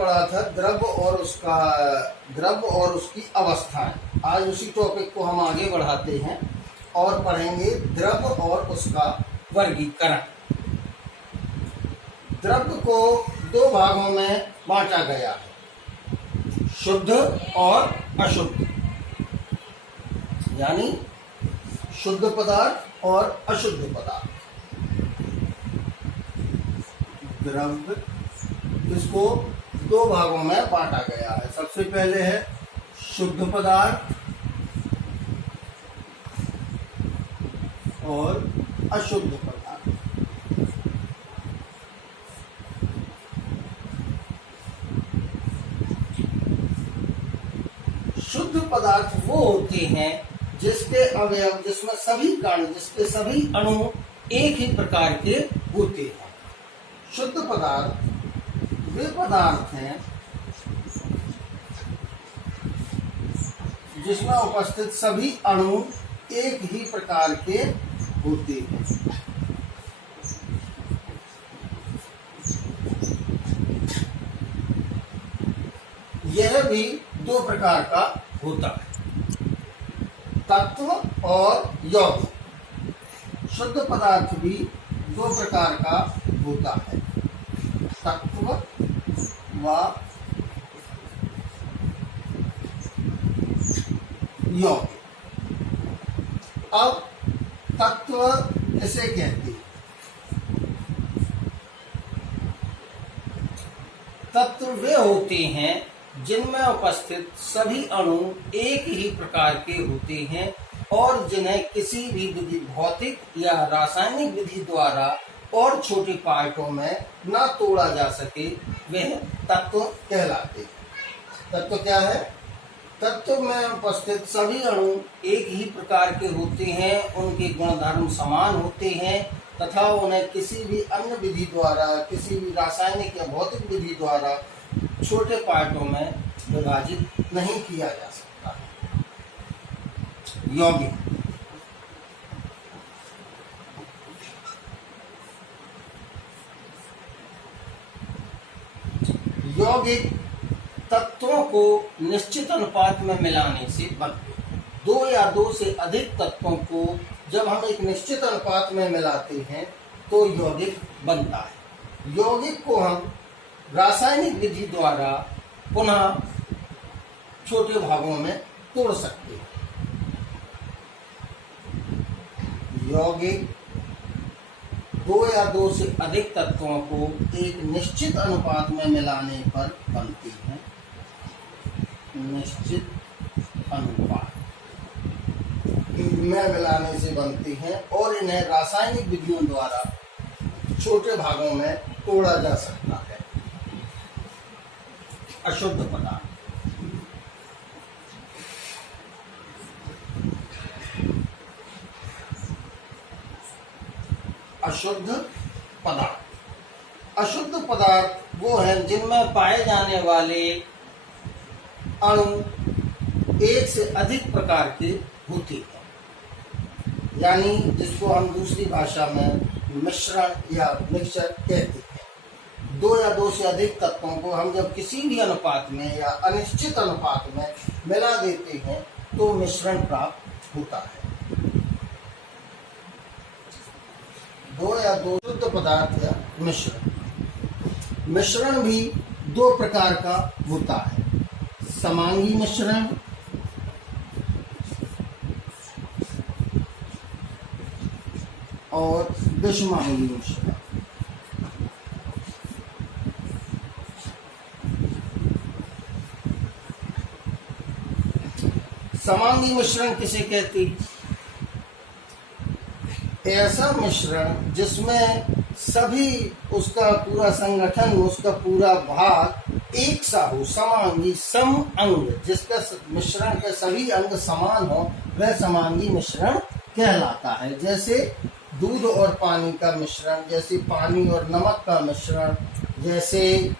पढ़ा था द्रव्य और उसकी अवस्थाएं। आज उसी टॉपिक को हम आगे बढ़ाते हैं और पढ़ेंगे द्रव्य और उसका वर्गीकरण। द्रव्य को दो भागों में बांटा गया है, शुद्ध और अशुद्ध, यानी शुद्ध पदार्थ और अशुद्ध पदार्थ। द्रव्य इसको दो भागों में बांटा गया है। सबसे पहले है शुद्ध पदार्थ और अशुद्ध पदार्थ। शुद्ध पदार्थ वो होते हैं जिसके अवयव, जिसमें सभी कण, जिसके सभी अणु एक ही प्रकार के होते हैं। शुद्ध पदार्थ वे पदार्थ हैं जिसमें उपस्थित सभी अणु एक ही प्रकार के होते हैं। यह भी दो प्रकार का होता है, तत्व और यौगिक। शुद्ध पदार्थ भी दो प्रकार का होता है, तत्व व यौगिक। अब तत्व किसे कहते हैं? तत्व वे होते हैं जिनमें उपस्थित सभी अणु एक ही प्रकार के होते हैं और जिन्हें किसी भी विधि, भौतिक या रासायनिक विधि द्वारा और छोटे पार्टों में न तोड़ा जा सके, वह तत्व कहलाते हैं। तत्व क्या है? तत्व में उपस्थित सभी अणु एक ही प्रकार के होते हैं, उनके गुणधर्म समान होते हैं तथा उन्हें किसी भी अन्य विधि द्वारा, किसी भी रासायनिक या भौतिक विधि द्वारा छोटे पार्टों में विभाजित नहीं किया जा सकता। यौगिक यौगिक तत्वों को निश्चित अनुपात में मिलाने से बनते हैं। दो या दो से अधिक तत्वों को जब हम एक निश्चित अनुपात में मिलाते हैं तो यौगिक बनता है। यौगिक को हम रासायनिक विधि द्वारा पुनः छोटे भागों में तोड़ सकते हैं। यौगिक दो या दो से अधिक तत्वों को एक निश्चित अनुपात में मिलाने पर बनती हैं। निश्चित अनुपात में मिलाने से बनती हैं और इन्हें रासायनिक विधियों द्वारा छोटे भागों में तोड़ा जा सकता है। अशुद्ध पदार्थ अशुद्ध पदार्थ वो हैं जिनमें पाए जाने वाले अणु एक से अधिक प्रकार के होते हैं, यानी जिसको हम दूसरी भाषा में मिश्रण या मिक्सचर कहते हैं। दो या दो से अधिक तत्वों को हम जब किसी भी अनुपात में या अनिश्चित अनुपात में मिला देते हैं तो मिश्रण प्राप्त होता है। दो या दो शुद्ध पदार्थ या मिश्रण भी दो प्रकार का होता है, समांगी मिश्रण और विषमांगी मिश्रण। समांगी मिश्रण किसे कहते हैं? ऐसा मिश्रण जिसमें सभी, उसका पूरा संगठन, उसका पूरा भाग एक सा हो, समांगी, सम अंग, जिसका मिश्रण के सभी अंग समान हो, वह समांगी मिश्रण कहलाता है। जैसे दूध और पानी का मिश्रण, जैसे पानी और नमक का मिश्रण, जैसे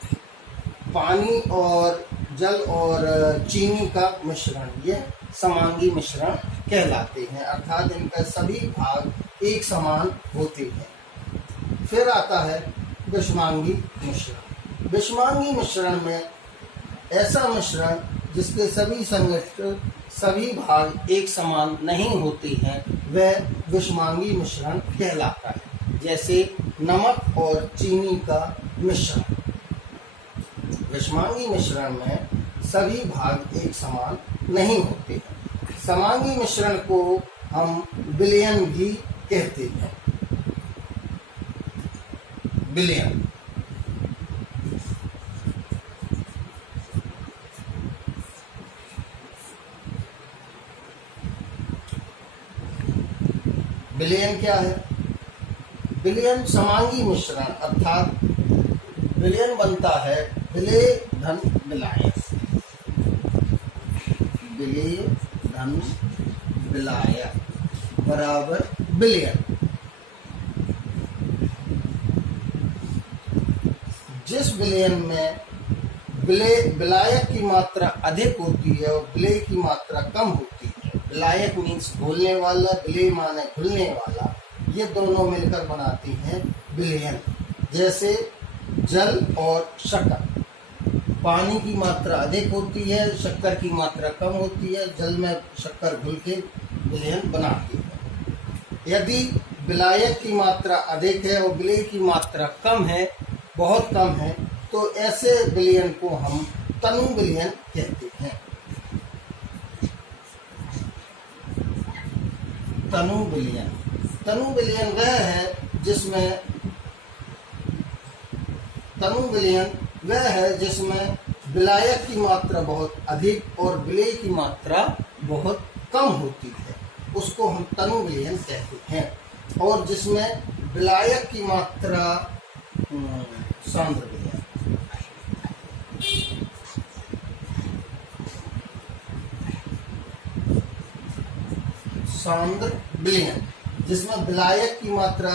पानी और जल और चीनी का मिश्रण, ये समांगी मिश्रण कहलाते हैं, अर्थात इनका सभी भाग एक समान होते हैं। फिर आता है विषमांगी मिश्रण। विषमांगी मिश्रण में ऐसा मिश्रण जिसके सभी संघटक सभी भाग एक समान नहीं होते हैं वह विषमांगी मिश्रण कहलाता है। जैसे नमक और चीनी का मिश्रण। विषमांगी मिश्रण में सभी भाग एक समान नहीं होते हैं। समांगी मिश्रण को हम विलयन भी कहते हैं। विलयन विलयन क्या है? विलयन समांगी मिश्रण अर्थात विलयन बनता है विलेय धन विलायक। विलेय धन विलायक बराबर विलयन। जिस विलयन में विलायक की मात्रा अधिक होती है और विलेय की मात्रा कम होती है। विलायक मीन्स घोलने वाला, विलेय माने घुलने वाला, ये दोनों मिलकर बनाती हैं विलयन। जैसे जल और शक्कर। पानी की मात्रा अधिक होती है, शक्कर की मात्रा कम होती है। जल में शक्कर घुल के विलयन बनाती है। यदि विलायक की मात्रा अधिक है और विलेय की मात्रा कम है, बहुत कम है, तो ऐसे विलयन को हम तनु विलयन कहते हैं। तनु विलयन। तनु विलयन वह है जिसमें विलायक की मात्रा बहुत अधिक और विलेय की मात्रा बहुत कम होती है, उसको हम तनु विलयन कहते हैं। और जिसमें विलायक की मात्रा सांद्र विलयन। सांद्र विलयन जिसमें विलायक की मात्रा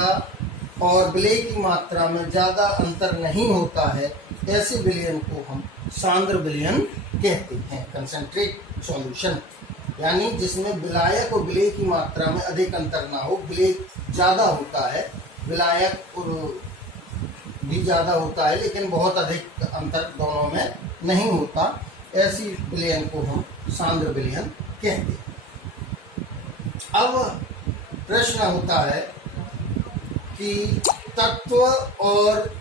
और विलेय की मात्रा में ज्यादा अंतर नहीं होता है, ऐसे विलयन को हम सांद्र विलयन कहते हैं। कंसंट्रेट सॉल्यूशन यानी जिसमें विलायक और विलेय की मात्रा में अधिक अंतर ना हो, विलेय ज्यादा होता है, विलायक भी ज्यादा होता है, लेकिन बहुत अधिक अंतर दोनों में नहीं होता, ऐसी विलयन को हम सांद्र विलयन कहते हैं। अब प्रश्न होता है कि तत्व और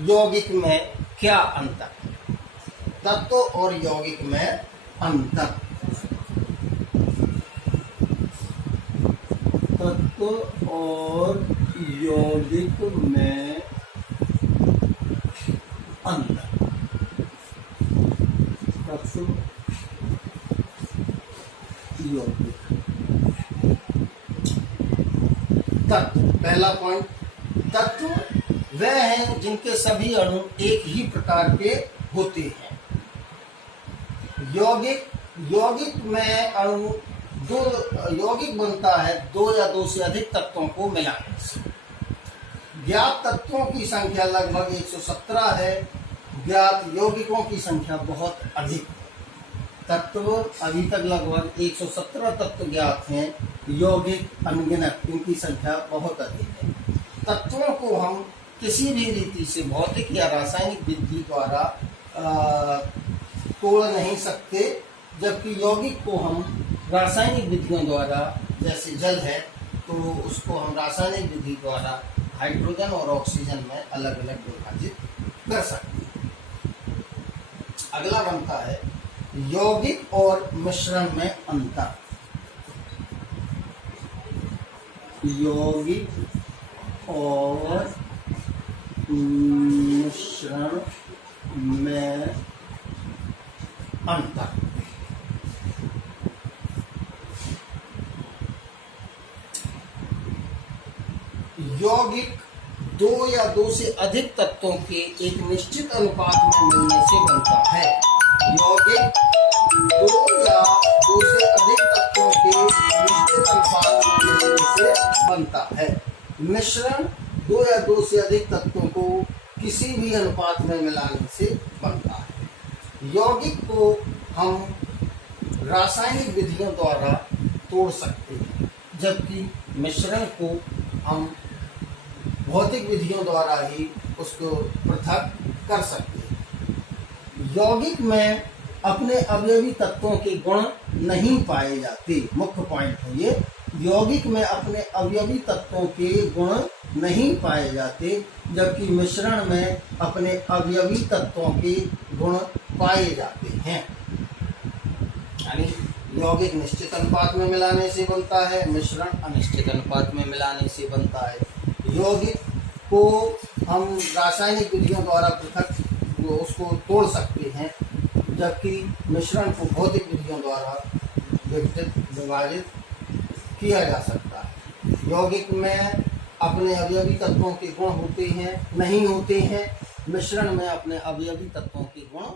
यौगिक में क्या अंतर? तत्व और यौगिक में अंतर। तत्व और यौगिक में अंतर। तत्व यौगिक। तत्व पहला पॉइंट, तत्व वह हैं जिनके सभी अणु एक ही प्रकार के होते हैं। यौगिक में अणु दो, यौगिक बनता है दो या दो से अधिक तत्वों को मिलाने से। ज्ञात तत्वों की संख्या लगभग 117 है, ज्ञात यौगिकों की संख्या बहुत अधिक। तत्व अभी तक लगभग 117 तत्व ज्ञात हैं, यौगिक अनगिनत, इनकी संख्या बहुत अधिक है। तत्वों को हम किसी भी रीति से भौतिक या रासायनिक विधि द्वारा तोड़ नहीं सकते, जबकि यौगिक को हम रासायनिक विधियों द्वारा, जैसे जल है तो उसको हम रासायनिक विधि द्वारा हाइड्रोजन और ऑक्सीजन में अलग अलग विभाजित कर सकते हैं। अगला बनता है यौगिक और मिश्रण में अंतर। यौगिक और मिश्रण में अंतर। यौगिक दो या दो से अधिक तत्वों के एक निश्चित अनुपात में मिलने से बनता है। यौगिक दो या दो से अधिक तत्वों के निश्चित अनुपात में मिलने से बनता है। मिश्रण दो या दो से अधिक तत्वों को किसी भी अनुपात में मिलाने से बनता है। यौगिक को हम रासायनिक विधियों द्वारा तोड़ सकते हैं, जबकि मिश्रण को हम भौतिक विधियों द्वारा ही उसको पृथक कर सकते हैं। यौगिक में अपने अवयवी तत्वों के गुण नहीं पाए जाते। मुख्य पॉइंट है ये, यौगिक में अपने अवयवी तत्वों के गुण नहीं पाए जाते, जबकि मिश्रण में अपने अवयवी तत्वों के गुण पाए जाते हैं। यानी यौगिक निश्चित अनुपात में मिलाने से बनता है, मिश्रण अनिश्चित अनुपात में मिलाने से बनता है। यौगिक को हम रासायनिक विधियों द्वारा पृथक उसको तोड़ सकते हैं, जबकि मिश्रण को भौतिक विधियों द्वारा विभाजित किया जा सकता है। यौगिक में अपने अवयवी तत्वों के गुण होते हैं नहीं होते हैं, मिश्रण में अपने अवयवी तत्वों के गुण